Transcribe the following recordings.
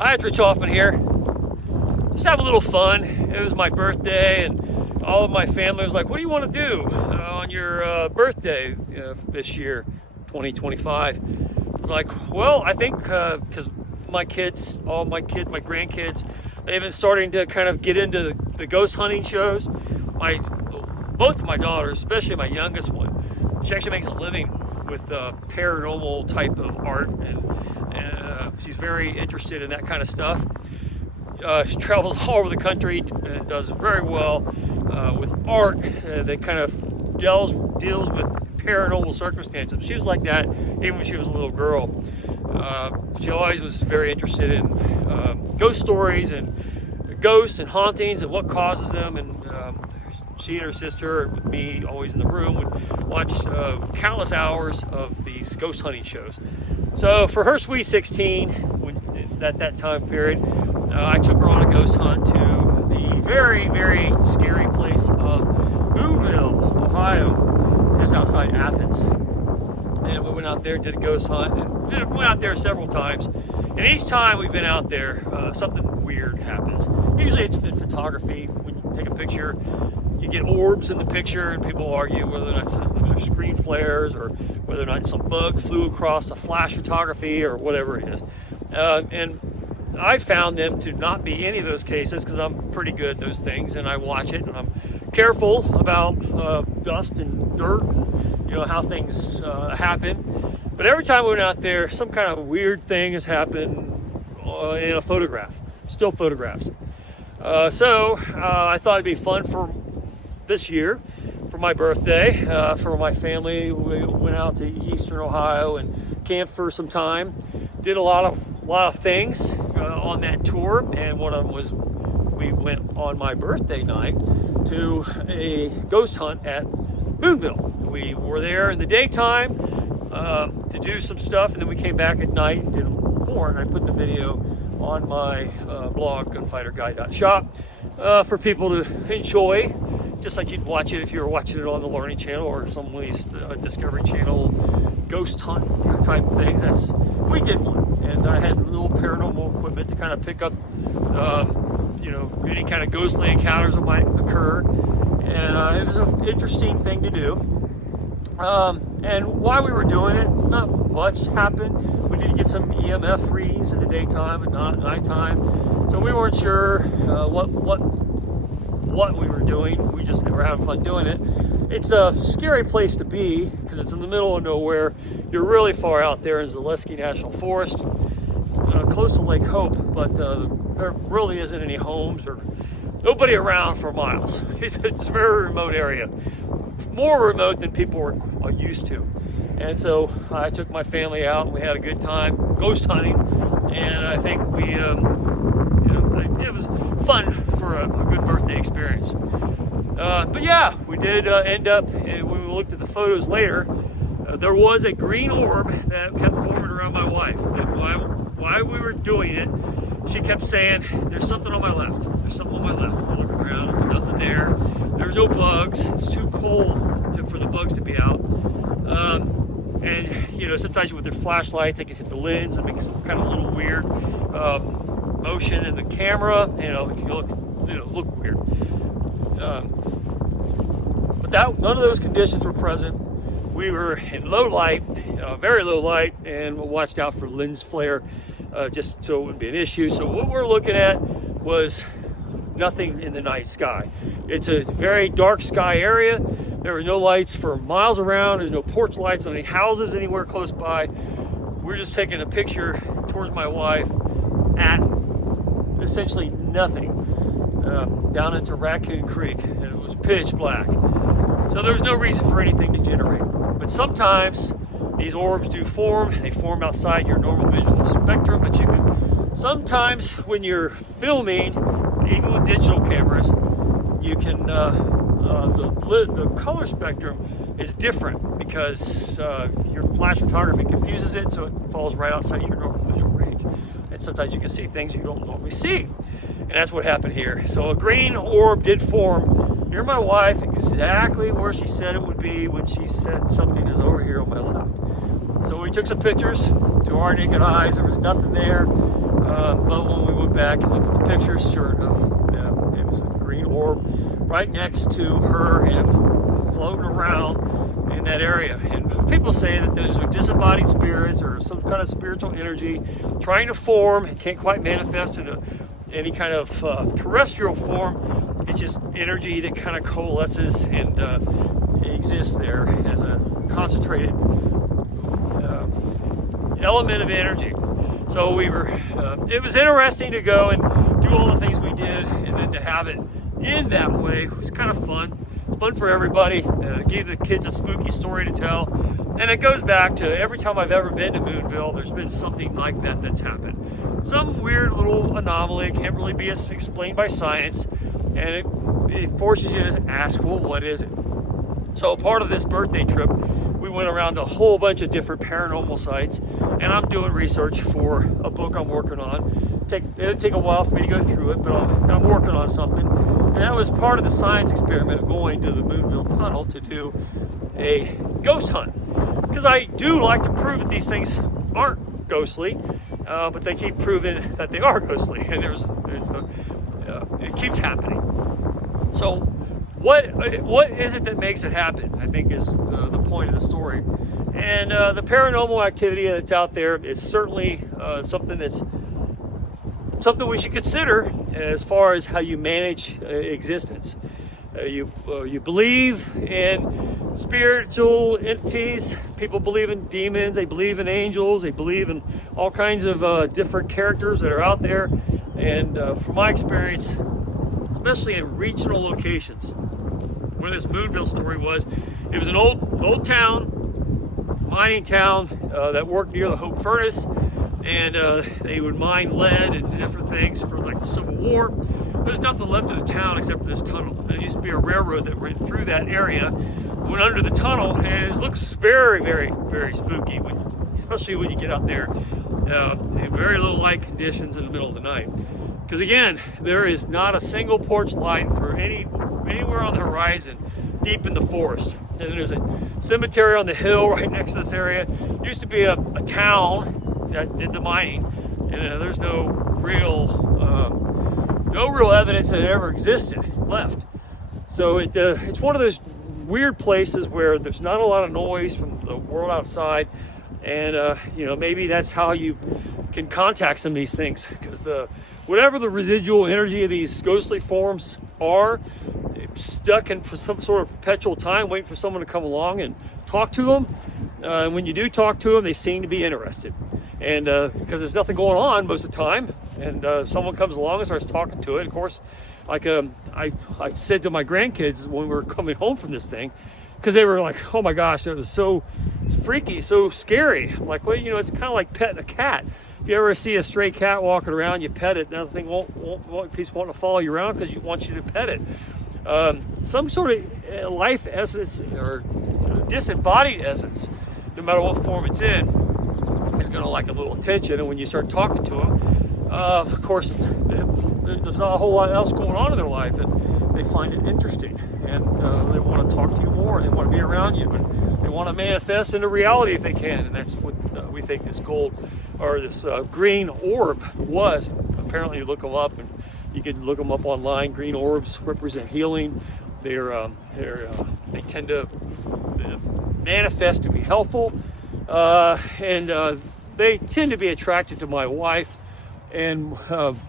Hi, it's Rich Hoffman here. Just have a little fun. It was my birthday, and all of my family was like, what do you want to do on your birthday this year, 2025? I was like, well, I think because my grandkids, they've been starting to kind of get into the ghost hunting shows. Both of my daughters, especially my youngest one, she actually makes a living with paranormal type of art, and she's very interested in that kind of stuff. She travels all over the country and does very well with art that kind of deals with paranormal circumstances. She was like that even when she was a little girl. She always was very interested in ghost stories and ghosts and hauntings and what causes them, and she and her sister, with me always in the room, would watch countless hours of these ghost hunting shows. So for her sweet 16, at that time period, I took her on a ghost hunt to the very, very scary place of Moonville, Ohio, just outside Athens. And we went out there and did a ghost hunt, and went out there several times. And each time we've been out there, something weird happens. Usually it's in photography. When you take a picture, you get orbs in the picture, and people argue whether or not those are screen flares or whether or not some bug flew across a flash photography or whatever it is. And I found them to not be any of those cases because I'm pretty good at those things, and I watch it, and I'm careful about dust and dirt and how things happen. But every time we went out there, some kind of weird thing has happened in a photograph, still photographs. So I thought it'd be fun for this year, for my birthday, for my family. We went out to Eastern Ohio and camped for some time. Did a lot of things on that tour, and one of them was we went on my birthday night to a ghost hunt at Moonville. We were there in the daytime to do some stuff, and then we came back at night and did more. And I put the video on my blog, gunfighterguy.shop, for people to enjoy, just like you'd watch it if you were watching it on the Learning Channel or some Discovery Channel ghost hunt type things. We did one, and I had little paranormal equipment to kind of pick up, any kind of ghostly encounters that might occur, and it was an interesting thing to do. And while we were doing it, not much happened. We did get some EMF readings in the daytime and not at nighttime, so we weren't sure what we were doing. We just were having fun doing it. It's a scary place to be because it's in the middle of nowhere. You're really far out there in Zaleski National Forest, close to Lake Hope, but there really isn't any homes or nobody around for miles. It's a very remote area, more remote than people were used to. And so I took my family out, and we had a good time ghost hunting, and I think it was fun for a good birthday experience. But yeah, we did end up, when we looked at the photos later, there was a green orb that kept forming around my wife. And while we were doing it, she kept saying, there's something on my left. There's something on my left. I look around, there's nothing there. There's no bugs. It's too cold for the bugs to be out. And sometimes with their flashlights, they can hit the lens and make some kind of little weird motion in the camera. It can look weird. But none of those conditions were present. We were in low light, very low light, and watched out for lens flare, just so it wouldn't be an issue. So what we're looking at was nothing in the night sky. It's a very dark sky area. There were no lights for miles around. There's no porch lights on any houses anywhere close by. We're just taking a picture towards my wife at essentially nothing, down into Raccoon Creek, and it was pitch black. So there was no reason for anything to generate. But sometimes these orbs do form. They form outside your normal visual spectrum, but you can sometimes, when you're filming, even with digital cameras, you can the color spectrum is different because your flash photography confuses it, so it falls right outside your normal visual range. And sometimes you can see things you don't normally see. And that's what happened here. So a green orb did form near my wife, exactly where she said it would be when she said something is over here on my left. So we took some pictures. To our naked eyes, there was nothing there. But when we went back and looked at the pictures, sure enough, it was a green orb right next to her and floating around in that area. And people say that those are disembodied spirits or some kind of spiritual energy trying to form. It can't quite manifest into any kind of terrestrial form. It's just energy that kind of coalesces and exists there as a concentrated element of energy. So we were, it was interesting to go and do all the things we did, and then to have it in that way was kind of fun. It's fun for everybody. Gave the kids a spooky story to tell. And it goes back to every time I've ever been to Moonville, there's been something like that that's happened. Some weird little anomaly, can't really be explained by science, and it forces you to ask, well, what is it? So part of this birthday trip, we went around a whole bunch of different paranormal sites, and I'm doing research for a book I'm working on. It'll take a while for me to go through it, but I'm working on something. And that was part of the science experiment of going to the Moonville tunnel to do a ghost hunt. Because I do like to prove that these things aren't ghostly, but they keep proving that they are ghostly, and it keeps happening. So what is it that makes it happen, I think, is the point of the story. And the paranormal activity that's out there is certainly something we should consider as far as how you manage existence. You believe in spiritual entities. People believe in demons. They believe in angels. They believe in all kinds of different characters that are out there. And from my experience, especially in regional locations, where this Moonville story was, it was an old town, mining town that worked near the Hope Furnace, and they would mine lead and different things for like the Civil War. There's nothing left of the town except for this tunnel. There used to be a railroad that went through that area, went under the tunnel, and it looks very, very, very spooky, especially when you get out there in very low light conditions in the middle of the night. Because again, there is not a single porch light for anywhere on the horizon deep in the forest. And there's a cemetery on the hill right next to this area. It used to be a town that did the mining, and there's no real evidence that it ever existed left. So it's one of those weird places where there's not a lot of noise from the world outside, and maybe that's how you can contact some of these things, because whatever the residual energy of these ghostly forms are, stuck in for some sort of perpetual time waiting for someone to come along and talk to them. And when you do talk to them, they seem to be interested, and because there's nothing going on most of the time, and someone comes along and starts talking to it. Of course, like I said to my grandkids when we were coming home from this thing, because they were like, oh my gosh, it was so freaky, so scary. I'm like, well, it's kind of like petting a cat. If you ever see a stray cat walking around, you pet it, nothing won't want to follow you around because you want you to pet it. Some sort of life essence or disembodied essence, no matter what form it's in, is going to like a little attention. And when you start talking to them, of course, there's not a whole lot else going on in their life, and they find it interesting, and they want to talk to you more, and they want to be around you, and they want to manifest into reality if they can. And that's what we think this this green orb was. Apparently, you look them up, and you can look them up online. Green orbs represent healing. They tend to manifest to be helpful, and they tend to be attracted to my wife and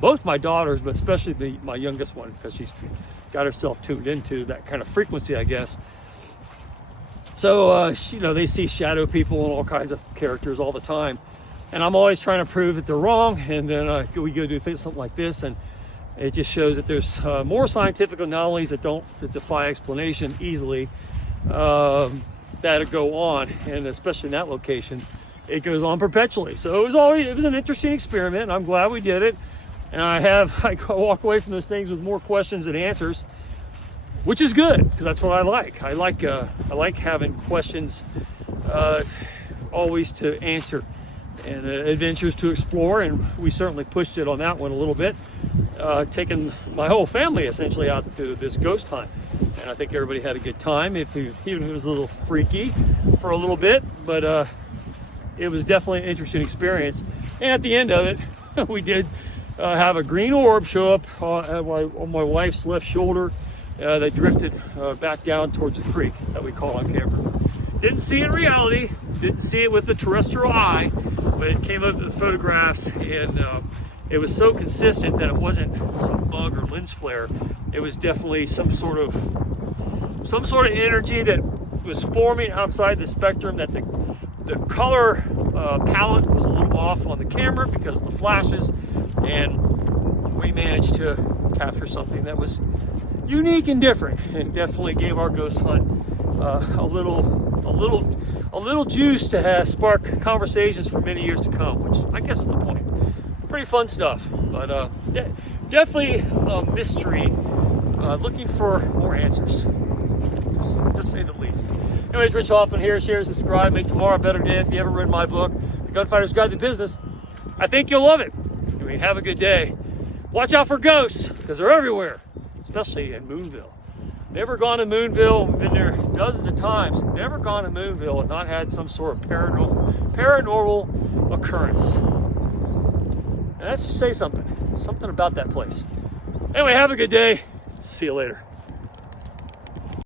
both my daughters, but especially my youngest one, because she's got herself tuned into that kind of frequency, I guess. So they see shadow people and all kinds of characters all the time, and I'm always trying to prove that they're wrong. And then we go do something like this, and it just shows that there's more scientific anomalies that defy explanation easily that go on, and especially in that location, it goes on perpetually. So it was an interesting experiment, and I'm glad we did it. And I walk away from those things with more questions than answers, which is good, because that's what I like. I like having questions always to answer, and adventures to explore. And we certainly pushed it on that one a little bit, taking my whole family essentially out to this ghost hunt. And I think everybody had a good time, even if it was a little freaky for a little bit, but it was definitely an interesting experience. And at the end of it, we did have a green orb show up on my wife's left shoulder. That drifted back down towards the creek that we caught on camera. Didn't see it in reality, didn't see it with the terrestrial eye, but it came up with the photographs, and it was so consistent that it wasn't some bug or lens flare. It was definitely some sort of energy that was forming outside the spectrum, that the color palette was a little off on the camera because of the flashes, and we managed to capture something that was unique and different, and definitely gave our ghost hunt a little juice to spark conversations for many years to come, which I guess is the point. Pretty fun stuff, but definitely a mystery. Looking for more answers, to say the least. Anyways, Rich Hoffman here. Share, subscribe, make tomorrow a better day. If you haven't read my book, The Gunfighter's Guide to Business, I think you'll love it. Anyway, have a good day. Watch out for ghosts, because they're everywhere, especially in Moonville. Never gone to Moonville. Been there dozens of times. Never gone to Moonville and not had some sort of paranormal occurrence. And that should say something about that place. Anyway, have a good day. See you later.